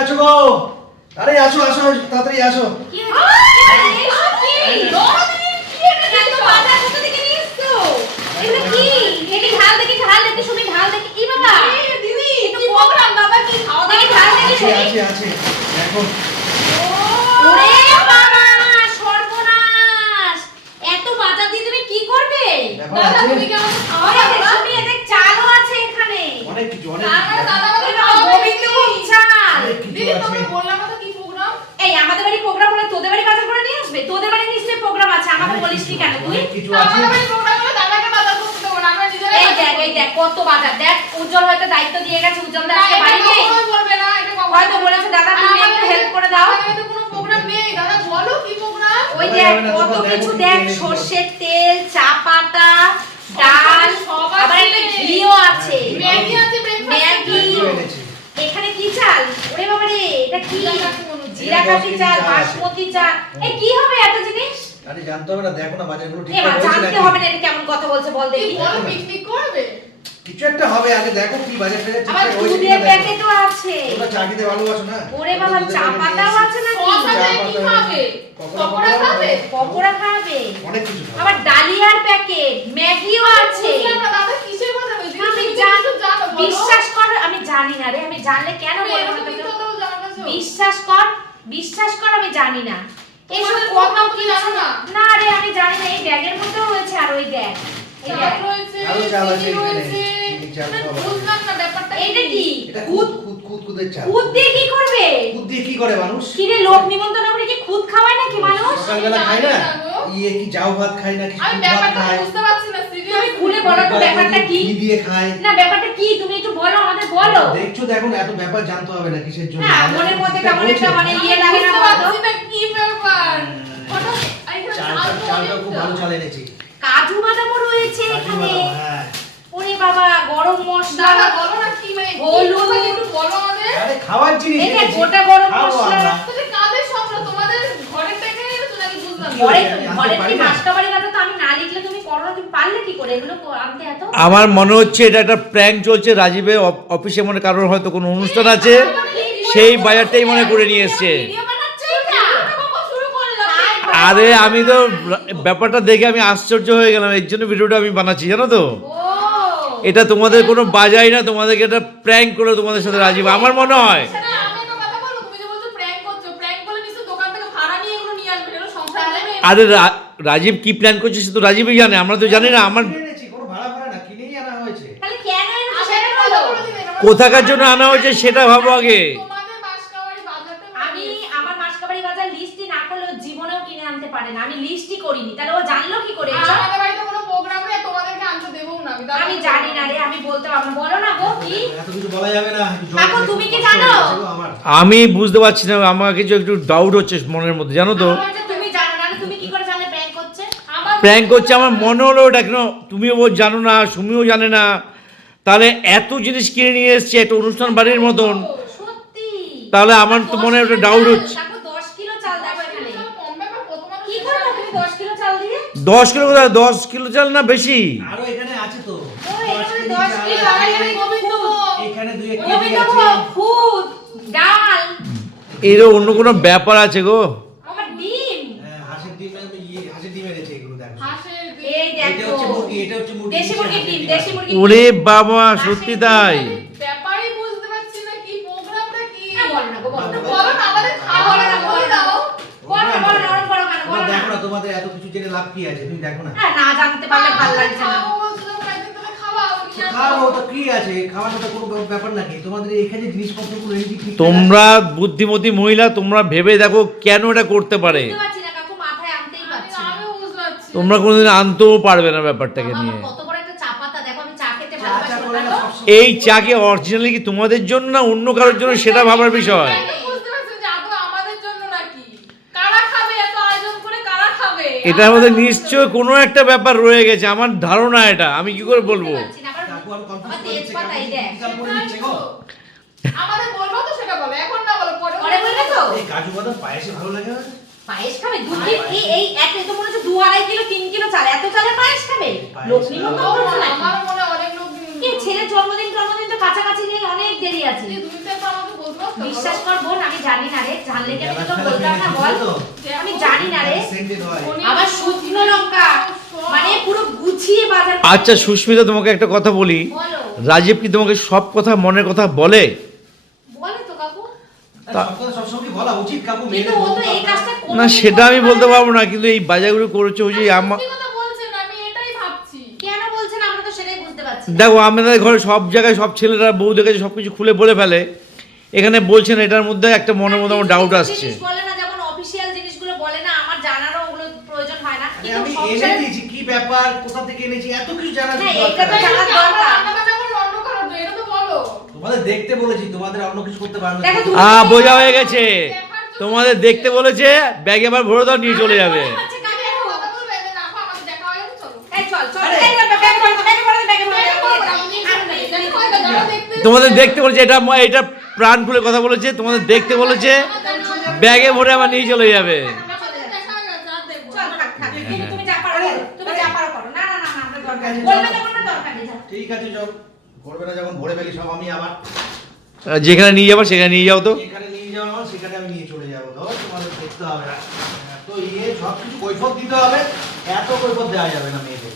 আছো গো আরে আসো আসো তাড়াতাড়ি আসো কি হয়েছে? এইসব কি? কি এটা এত বাজার কোথা থেকে নিয়ে এসছো? অনেক কিছু আছে এই আমাদের বাড়ি প্রোগ্রাম হলে তোদের বাড়ি বাজার করে নিয়ে আসবে? তোদের বাড়ি নিশ্চয়ই প্রোগ্রাম আছে আমাকে বলিস নি কিছু, কেন তুই? অনেক কিছু আছে। এই দেখ এই দেখ কত বাজার। দেখ উজ্জ্বল হয়তো দায়িত্ব দিয়ে গেছে উজ্জ্বল দা আজকে বাড়ি নেই। হয়তো বলেছে দাদা তুমি একটু হেল্প করে দাও। ওই দাদা, দেখ যাবে না, কত তোমার দেখো কিছু দেখ। সর্ষের তেল চা পাতা ডাল সব আবার আছে। একটা ঘিও আছে। ম্যাগি ম্যাগিও এনেছি। এখানে কি চাল ওরে বাবা রে এটা কি জিরা কাঠি চাল। বাসমতি চাল এই কি হবে এত জিনিস? আরে জানতে হবে না দেখো না বাজারগুলো ঠিক জানতে হবে না এটা কেমন কথা বলছে বল দেখি। কিছু একটা হবে আগে দেখো কি বাজার হয়েছে দুধের প্যাকেটও আছে। তোমরা চা খেতে ভালোবাসো না? ওরে বাবা চা পাতাও আছে আছে। কি খাবে? পকোড়া খাবে? পকোড়া খাবে। অনেক কিছু খাবে। আবার ডালিয়ার প্যাকেট ম্যাগিও আছে। আমি জানি বিশ্বাস কর আমি জানি না রে আমি জানলে কেন না? বিশ্বাস কর বিশ্বাস কর আমি জানি না। তোমাদের কত program জানো না? না রে আমি জানি না এই ব্যাগের মধ্যেও রয়েছে আর ওই ব্যাগ। এই ব্যাগ। আরও চাল আছে এখানে। চিনি চাল সব আছে। এটা কি? এটা খুদ খুদ খুদ খুদ খুদের চাল। খুদ দিয়ে কি করবে? কি করে মানুষ? কি রে লোক নিমন্ত্রণ করে কি খুদ খাওয়ায় নাকি মানুষ? খায় না। ইয়ে কি জাউ ভাত খায় না কি আমি ব্যাপারটা বুঝতে পারছি খুলে বলো তো ব্যাপারটা কি? ঘি দিয়ে খায়? না ব্যাপারটা কি? তুমি একটু বলো আমাদের বলো। দেখছ দেখো এত ব্যাপার জানতে হবে না কিসের জন্য? হ্যাঁ মনের মধ্যে কেমন একটা মানে ইয়ে লাগে না বলো কি ব্যাপার? এইখানে চালটা খুব ভালো চাল এনেছি। কাজু বাদামও রয়েছে এখানে। হ্যাঁ। ওরে বাবা গরম মশলা। বলো না কি মানে হলুদ। একটু বলো আমাদের। আরে খাওয়ার জিনিস এনেছি। গোটা গরম মশলা। আমার মনে হচ্ছে এটা একটা প্র্যাঙ্ক চলছে রাজীবে অফ- অফিসে মনে কারোর হয়তো কোনো অনুষ্ঠান আছে সেই বাজারটাই মনে করে নিয়ে এসছে। আরে আমি তো ব্যাপারটা দেখে আমি আশ্চর্য হয়ে গেলাম এর জন্য ভিডিওটা আমি বানাচ্ছি জানো তো? এটা তোমাদের কোনো বাজাই না তোমাদেরকে এটা প্র্যাঙ্ক করে তোমাদের সাথে রাজীব আমার মনে হয় সেটা আমি একটা কথা বলব, তুমি যে বলছো prank করছ, prank করলে নিশ্চয়ই দোকান থেকে ভাড়া নিয়ে এগুলো নিয়ে আসবে, এগুলো সংসার নেবে। আরে রা- রাজীব কি প্ল্যান করছে সে তো রাজীবই জানে আমরা তো জানি না আমার কোথাকার জন্য আনা হয়েছে সেটা ভাবো আগে। তোমাদের বাঁশকাওয়ারি বাজারটা আমি আমার মাসকাবাড়ি বাজার লিস্টই না করলে ও জীবনেও কিনে আনতে পারে না আমি লিস্টই করিনি তাহলে ও জানলো কি করে আমাদের বাড়িতে কোনো প্রোগ্রাম নেই তোমাদেরকে আনতে দেবও না আমি জানি না রে আমি বলতে পারব বলো না গো কি? এত কিছু বলা যাবে না জল তুমি কি জানো? হচ্ছে গো আমার। আমি বুঝতে পারছি না আমার কিছু একটু ডাউট হচ্ছে মনের মধ্যে জানো তো আমার এটা তুমি জানো না তুমি কি করে জানলে প্র্যাঙ্ক করছে আমার প্র্যাঙ্ক করছে আমার মনে হলো ওটা কেন তুমিও ও জানো না সুমিও জানে না। তাহলে এত জিনিস কিনে নিয়ে এসছে একটা অনুষ্ঠান বাড়ির মতন। তাহলে আমার তো মনে হয় একটা ডাউট হচ্ছে। কাকু 10 কিলো চাল দেখো এখানে। কম ব্যাপার, কত মানুষ কি করবে তুমি 10 কিলো চাল দিয়ে? দশ কিলো কোথায়? দশ কিলো চাল না বেশি? আরও এখানে আছে তো। ও দশ এখানে কেজি 10 চাল। কিলো আছে। আর এখানে গোবিন্দভোগ এখানে দুই এক কেজি গোবিন্দভোগ আছে। খুদ ডাল। এর অন্য কোনো ব্যাপার আছে গো আমার ডিম হ্যাঁ, হাঁসের ডিম ইয়ে হাঁসের ডিম এনেছে এগুলো দেখো হাঁসের ডিম। এই দেখো হচ্ছে মুরগি এটা হচ্ছে মুরগি দেশি মুরগির ডিম দেশি মুরগির ওরে বাবা সত্যি তাই। ব্যাপারই বুঝতে পারছি না কি প্রোগ্রামটা কি? না, না গো, না, বলো না আমাদের খাওয়া না, বলো দাও বলো না, বলো না, ওরম করো কেন, না। দেখো না তোমাদের এত কিছু জেনে লাভ কি আছে তুমি দেখো না। না জানতে পারলে ভালো লাগছে না। খাওয়াবো বলছো যখন একদিন তাহলে খাওয়াও, নিয়ে আসো। খাওয়াবো তো কি আছে? খাওয়াটা তো কোনো ব্যাপার নাকি? তোমাদের এখানে জিনিসপত্রগুলো এনেছি ঠিক তোমরা বুদ্ধিমতী মহিলা তোমরা ভেবে দেখো কেন এটা করতে পারে বুঝতে পারছি না কাকু মাথায় আনতেই আমি পারছি না আমিও বুঝতে পারছি না। তোমরা কোনোদিন আনতেও পারবে না ব্যাপারটাকে নিয়ে। চা। এই চাকে অরিজিনালি কি তোমাদের জন্য না অন্য কারোর জন্য? সেটা ভাবার বিষয়। আমি বুঝতে পারছি যে আদৌ আমাদের জন্য নাকি? কারা খাবে এত আয়োজন করে? কারা খাবে? এটার মধ্যে নিশ্চয় কোনো একটা ব্যাপার রয়ে গেছে। আমার ধারণা এটা। আমি কি করে বলব। আমাদের বলব তো সেটা বলো এখন না বলো পরে পরে বলবে তো? এই কাজু বাদাম পায়েসে ভালো লাগে না? পায়েস খাবে? এই এই এক তো মনে হচ্ছে দু আড়াই কিলো তিন কিলো চাল এত পায়েস খাবে। করছে আমার মনে অনেক লোক ছেলের জন্মদিন জন্মদিন তো কাছাকাছি নেই অনেক দেরি আছে। তুমি তো একটু আমাকে বলতে বিশ্বাস কর বোন জানি না রে জানলে কি আমি ফেলা বলতাম না বল? আমি জানি না রে। আবার শুকনো লঙ্কা মানে পুরো গুছিয়ে বাজার আচ্ছা সুস্মিতা তোমাকে একটা কথা বলি। রাজীব কি তোমাকে সব কথা মনের কথা বলে? না সেটা আমি বলতে পারব না কিন্তু এই বাজারগুলো করেছে ওই যে আমার সত্যি কথা বলছেন আমি এটাই ভাবছি। কেন বলছেন? আমরা তো সেটাই বুঝতে পারছি না। দেখো আমাদের ঘরে সব জায়গায় সব ছেলেরা বউদের কাছে সব কিছু খুলে বলে ফেলে। এখানে বলছেন এটার মধ্যে একটা মনের মধ্যে আমার ডাউট আসছে। বলে না যেমন অফিসিয়াল জিনিসগুলো বলে না আমার জানারও ওগুলো প্রয়োজন হয় না। কিন্তু দিয়েছি কি ব্যাপার কোথা থেকে এনেছি এত কিছু জানার হ্যাঁ, দরকার এটা তো নেই। জানার আমরা দরকার। রান্না বান্না করে অন্য কারও তো এটা তো বলো তোমাদের দেখতে বলেছি তোমাদের অন্য কিছু করতে পারবে আ বোঝা হয়ে গেছে তোমাদের দেখতে বলেছে ব্যাগে আবার ভরে দাও নিয়ে চলে যাবে আচ্ছা, হয়ে তোমাদের দেখতে বলেছে এটা এটা প্রাণ খুলে কথা বলেছে তোমাদের দেখতে বলেছে ব্যাগে ভরে আবার নিয়ে চলে যাবে আমাদের দেখা হয়ে গেছে আর দেখব চল, থাক, থাক, হ্যাঁ, তুমি- তুমি যা পারো আরে, করো, তুমি যা পারো করো। না, না, না, না, আমরা দরকার নেই। ঠিক আছে, বলবে চল। যখন না দরকার নেই, যাও। করবে না যখন ভরে ফেলি সব আমি আবার যেখানে নিয়ে যাব সেখানে নিয়ে যাও তো। যেখানে নিয়ে যাওয়া আমার সেখানে আমি নিয়ে চলে যাব। তো তোমাদের দেখতে হবে। না তো ইয়ে সব কিছু কৈফত দিতে হবে। এত কৈফত দেওয়া যাবে না মেয়েদের